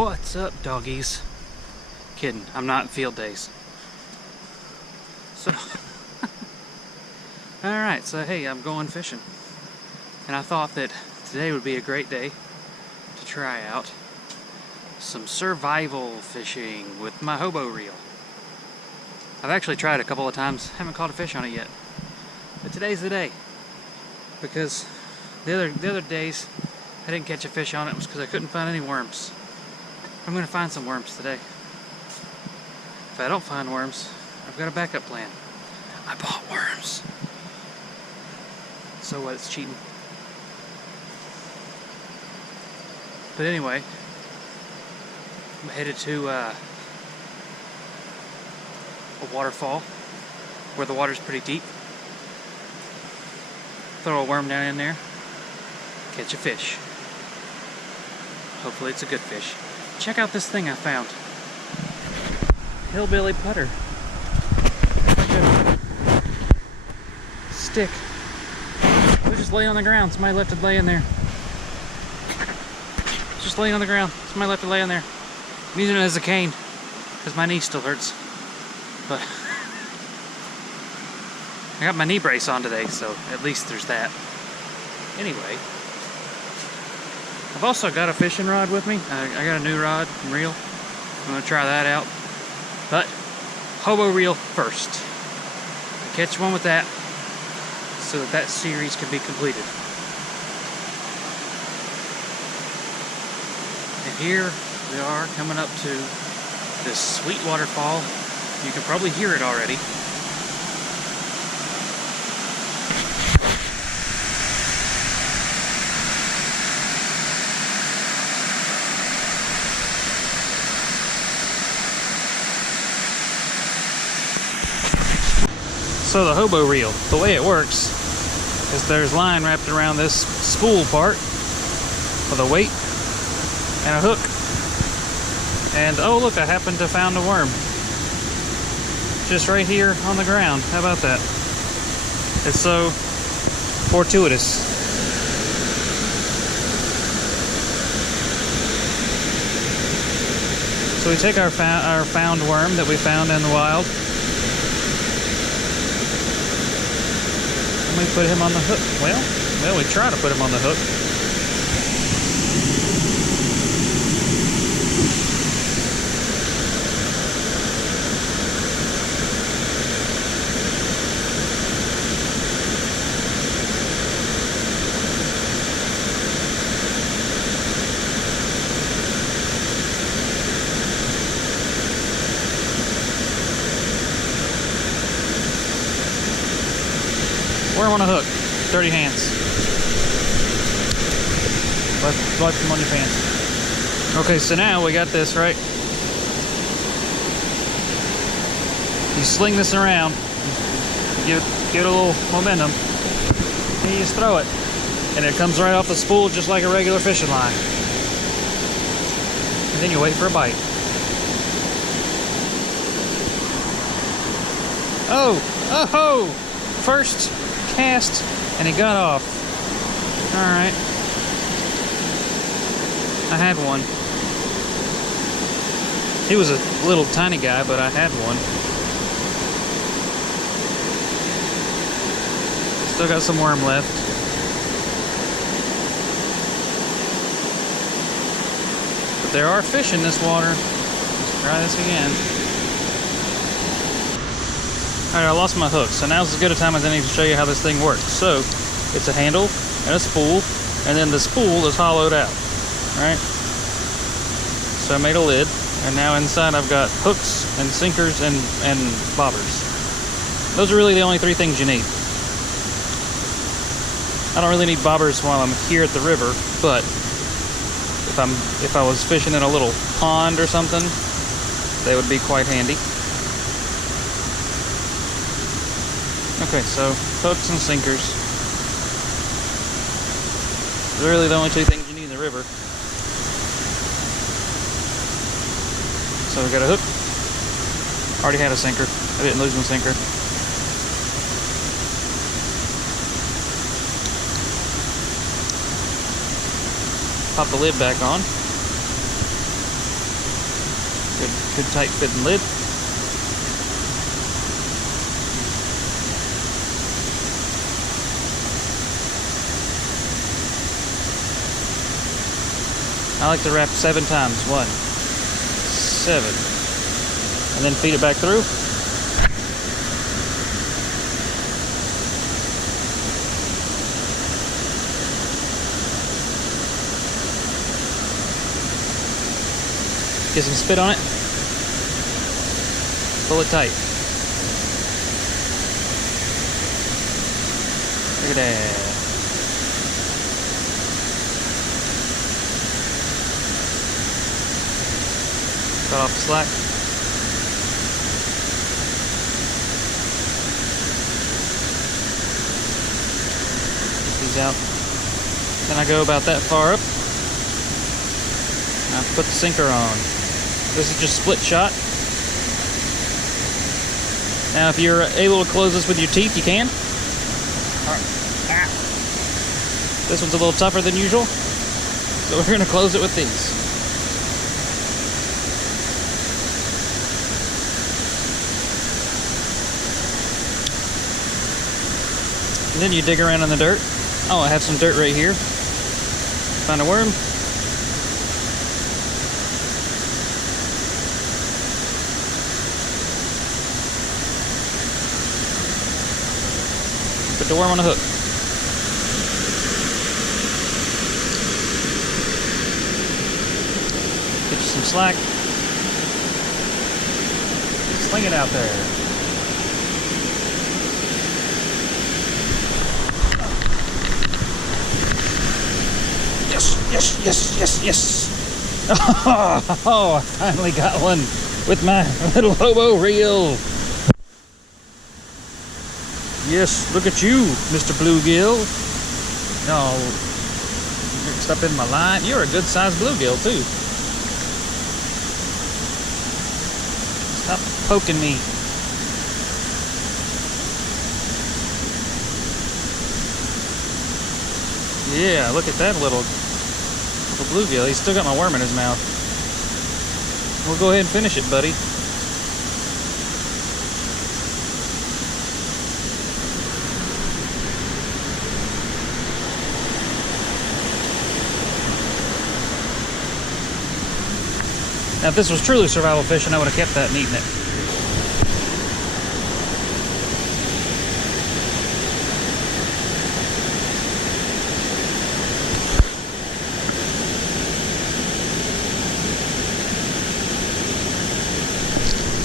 What's up, doggies? Kidding, I'm not in field days. So, alright, so hey, I'm going fishing. And I thought that today would be a great day to try out some survival fishing with my Hobo reel. I've actually tried a couple of times, haven't caught a fish on it yet. But today's the day. Because the other days I didn't catch a fish on it was because I couldn't find any worms. I'm going to find some worms today. If I don't find worms, I've got a backup plan. I bought worms. So what, it's cheating. But anyway, I'm headed to a waterfall where the water's pretty deep. Throw a worm down in there, catch a fish. Hopefully it's a good fish. Check out this thing I found. Hillbilly putter. Like a stick. It was just laying on the ground. Somebody left it laying there. It's just laying on the ground. Somebody left it laying there. I'm using it as a cane because my knee still hurts. But I got my knee brace on today, so at least there's that. Anyway, I've also got a fishing rod with me. I got a new rod and reel. I'm gonna try that out. But Hobo reel first. Catch one with that so that series can be completed. And here we are coming up to this sweet waterfall. You can probably hear it already. So the Hobo reel, the way it works is there's line wrapped around this spool part with a weight and a hook. And oh look, I happened to found a worm. Just right here on the ground. How about that? It's so fortuitous. So we take our found worm that we found in the wild. We put him on the hook. Well, we try to put him on the hook. Worm on a hook. Dirty hands. Wipe them on your pants. Okay, so now we got this, right? You sling this around, give it a little momentum, and you just throw it. And it comes right off the spool just like a regular fishing line. And then you wait for a bite. Oh! First cast, and he got off. Alright. I had one. He was a little tiny guy, but I had one. Still got some worm left. But there are fish in this water. Let's try this again. Alright, I lost my hook, so now's as good a time as any to show you how this thing works. So, it's a handle and a spool, and then the spool is hollowed out, right? So I made a lid, and now inside I've got hooks and sinkers and bobbers. Those are really the only three things you need. I don't really need bobbers while I'm here at the river, but if I was fishing in a little pond or something, they would be quite handy. Okay, so hooks and sinkers. They're really the only two things you need in the river. So we got a hook. Already had a sinker. I didn't lose my sinker. Pop the lid back on. Good tight fitting lid. I like to wrap 7 times. 1, 7, and then feed it back through. Get some spit on it. Pull it tight. Look at that. Cut off the slack. Get these out. Then I go about that far up. I put the sinker on. This is just split shot. Now if you're able to close this with your teeth, you can. This one's a little tougher than usual, so we're going to close it with these. And then you dig around in the dirt. Oh, I have some dirt right here. Find a worm. Put the worm on the hook. Get you some slack. Sling it out there. Yes. Oh, I finally got one with my little hobo reel. Yes, look at you, Mr. Bluegill. No, you're mixed up in my line. You're a good sized bluegill too. Stop poking me. Yeah, look at that little bluegill. He's still got my worm in his mouth. We'll go ahead and finish it, buddy. Now, if this was truly survival fishing, I would have kept that and eaten it.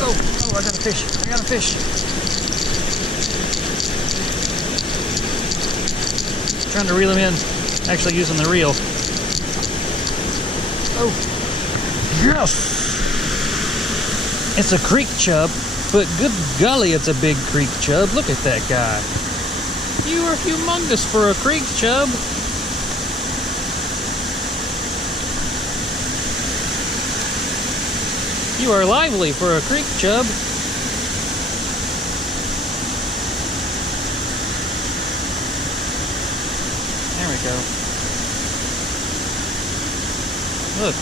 Oh, I got a fish. I got a fish. Trying to reel him in, actually using the reel. Oh, yes! It's a creek chub, but good golly, it's a big creek chub. Look at that guy. You are humongous for a creek chub. You are lively for a creek chub. There we go. Look.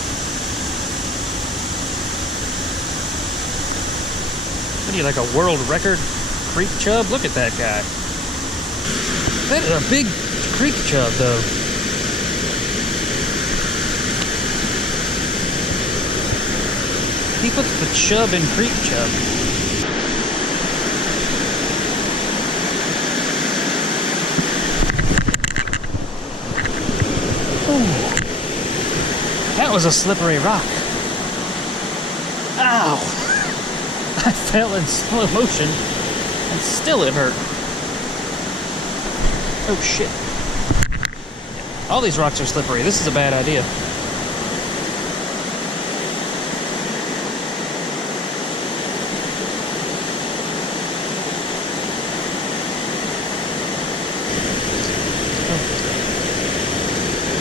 What are you, like a world record creek chub? Look at that guy. That is a big creek chub, though. He puts the chub in creek chub. Ooh. That was a slippery rock. Ow! I fell in slow motion and still it hurt. Oh shit. All these rocks are slippery. This is a bad idea.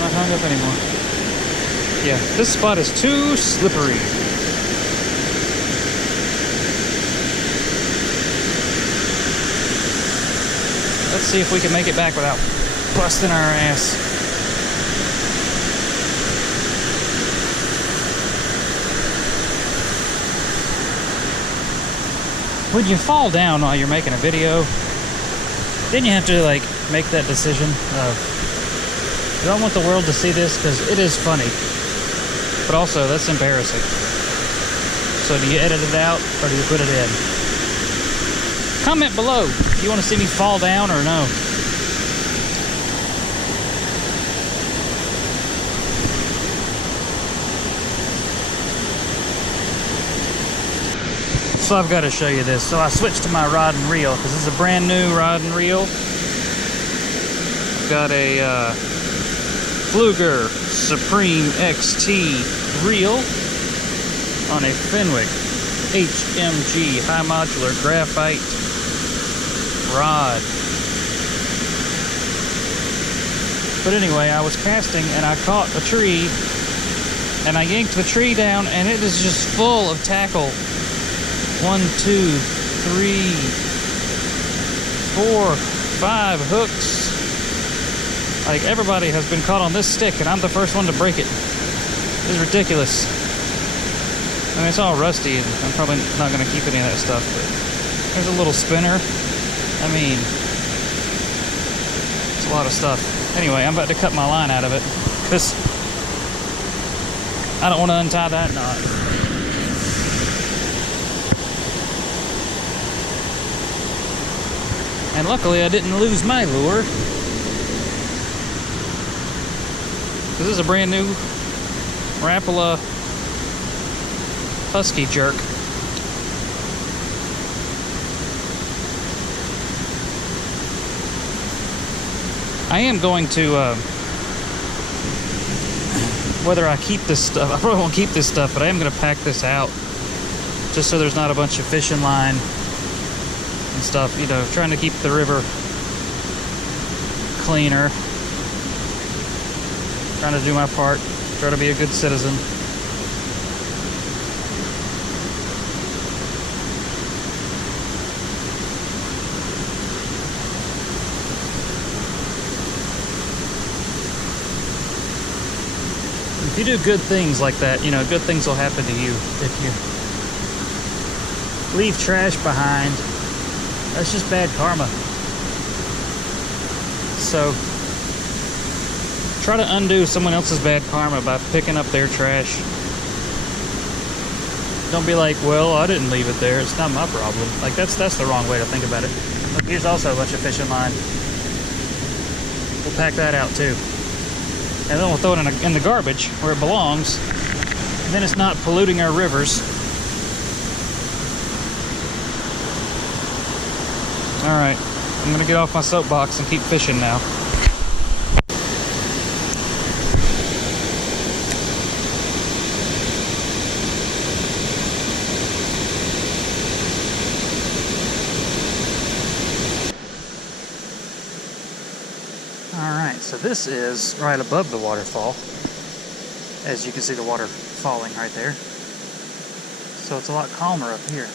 Hung up anymore. Yeah, this spot is too slippery. Let's see if we can make it back without busting our ass. when you fall down while you're making a video, then you have to like make that decision of, do I want the world to see this? Because it is funny, but also that's embarrassing. So do you edit it out or do you put it in? Comment below. Do you want to see me fall down or no? So I've got to show you this. So I switched to my rod and reel because this is a brand new rod and reel. I've got a Fluger Supreme XT reel on a Fenwick HMG high modular graphite rod. But anyway, I was casting and I caught a tree and I yanked the tree down and it is just full of tackle. 1, 2, 3, 4, 5 hooks. Like, everybody has been caught on this stick and I'm the first one to break it. It's ridiculous. I mean, it's all rusty and I'm probably not going to keep any of that stuff, but there's a little spinner. I mean, it's a lot of stuff. Anyway, I'm about to cut my line out of it because I don't want to untie that knot. And luckily I didn't lose my lure. This is a brand new Rapala Husky jerk. I am going to, whether I keep this stuff, I probably won't keep this stuff, but I am going to pack this out just so there's not a bunch of fishing line and stuff, you know, trying to keep the river cleaner, trying to do my part, try to be a good citizen. If you do good things like that, you know, good things will happen to you. If you leave trash behind, that's just bad karma. So try to undo someone else's bad karma by picking up their trash. Don't be like, well, I didn't leave it there, it's not my problem. Like, that's the wrong way to think about it. Look, here's also a bunch of fishing line. We'll pack that out too. And then we'll throw it in the garbage where it belongs. And then it's not polluting our rivers. Alright, I'm gonna get off my soapbox and keep fishing now. Alright, so this is right above the waterfall. As you can see, the water falling right there. So it's a lot calmer up here.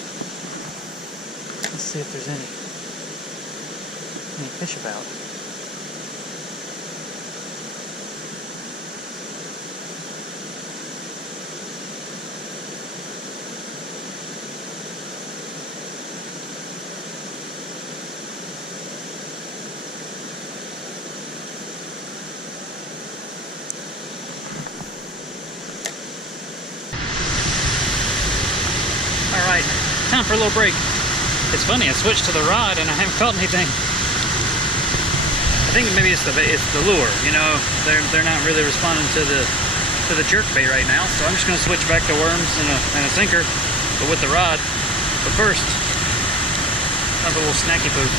Let's see if there's any fish about. Alright, time for a little break. It's funny, I switched to the rod and I haven't caught anything. I think maybe it's the lure, you know, they're not really responding to the jerk bait right now, so I'm just going to switch back to worms and a sinker, but with the rod. But first, have a little snacky poop.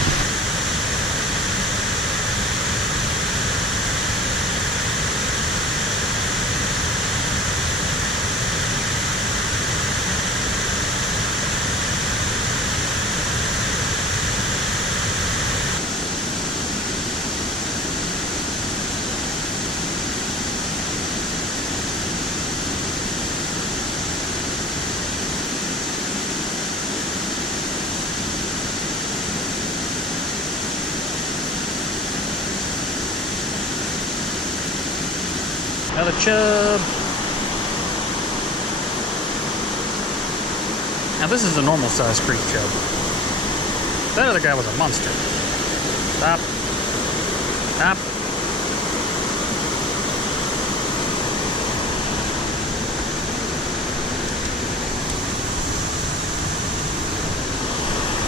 Another chub. Now this is a normal size creek chub. That other guy was a monster. Stop. Stop.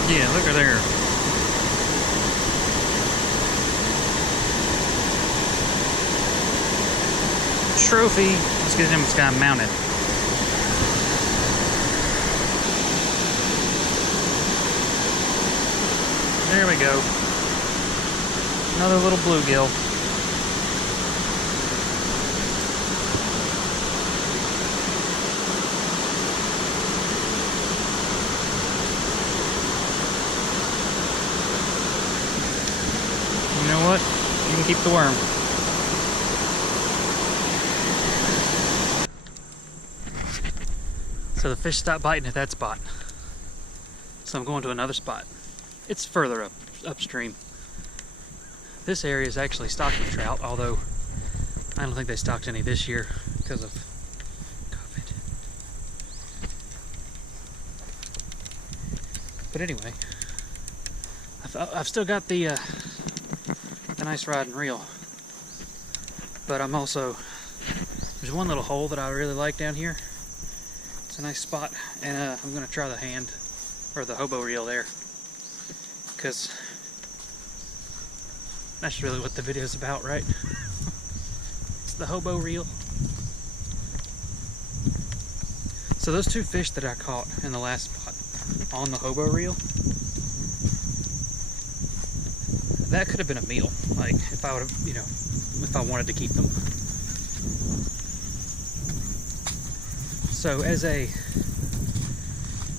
Yeah, look at there. Trophy. Let's get him this guy mounted. There we go. Another little bluegill. You know what? You can keep the worm. So the fish stopped biting at that spot. So I'm going to another spot. It's further upstream. This area is actually stocked with trout, although I don't think they stocked any this year because of COVID. But anyway, I've still got the nice rod and reel, but I'm also, there's one little hole that I really like down here. It's a nice spot, and I'm gonna try the hand or the hobo reel there, because that's really what the video's about, right? It's the hobo reel. So those two fish that I caught in the last spot on the hobo reel, that could have been a meal. Like if I would have, you know, if I wanted to keep them. So as a,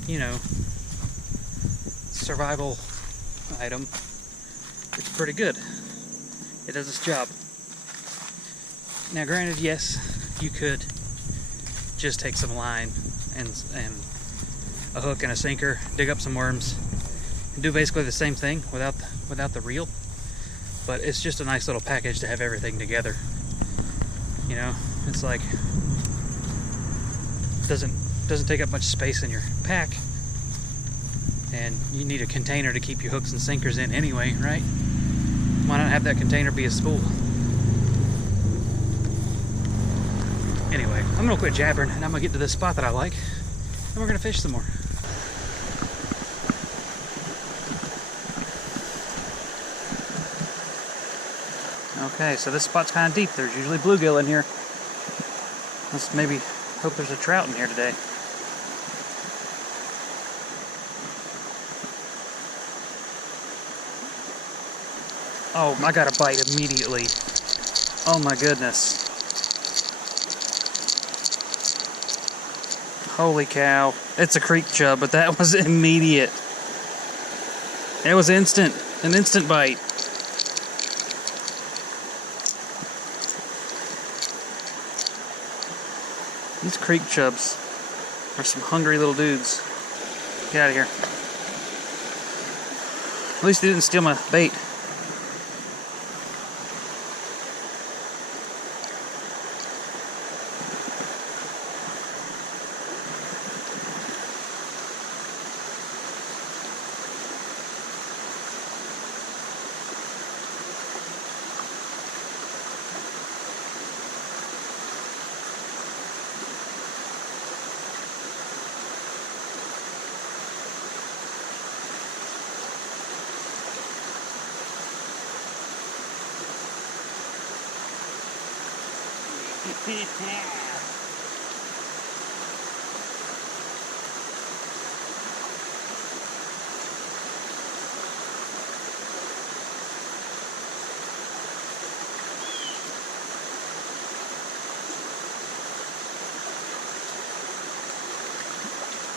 you know, survival item, it's pretty good. It does its job. Now granted, yes, you could just take some line and a hook and a sinker, dig up some worms, and do basically the same thing without the reel. But it's just a nice little package to have everything together. You know, it's like doesn't take up much space in your pack, and you need a container to keep your hooks and sinkers in anyway, right? Why not have that container be a spool? Anyway, I'm gonna quit jabbering and I'm gonna get to this spot that I like, and we're gonna fish some more. Okay, so this spot's kind of deep. There's usually bluegill in here. Let's maybe hope there's a trout in here today. Oh, I got a bite immediately. Oh my goodness. Holy cow. It's a creek chub, but that was immediate. It was instant. An instant bite. These creek chubs are some hungry little dudes. Get out of here. At least they didn't steal my bait.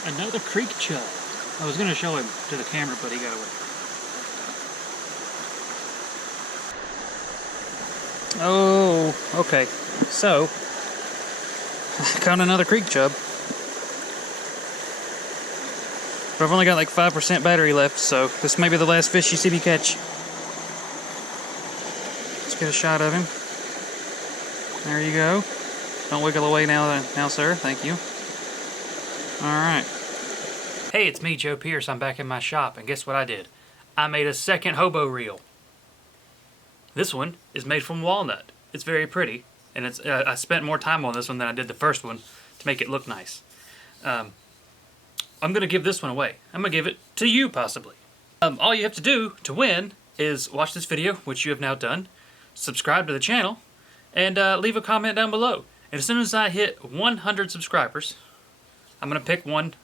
Another creek chub. I was going to show him to the camera, but he got away. Oh, okay. So, I caught another creek chub. But I've only got like 5% battery left, so this may be the last fish you see me catch. Let's get a shot of him. There you go. Don't wiggle away now, sir. Thank you. Alright. Hey, it's me, Joe Pierce. I'm back in my shop, and guess what I did? I made a second hobo reel. This one is made from walnut. It's very pretty, and it's I spent more time on this one than I did the first one to make it look nice. I'm going to give this one away. I'm going to give it to you, possibly. All you have to do to win is watch this video, which you have now done, subscribe to the channel, and leave a comment down below. And as soon as I hit 100 subscribers, I'm going to pick one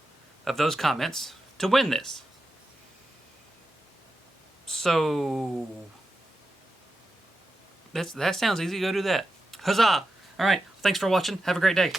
of those comments to win this. So, that sounds easy. Go do that. Huzzah! Alright, thanks for watching. Have a great day.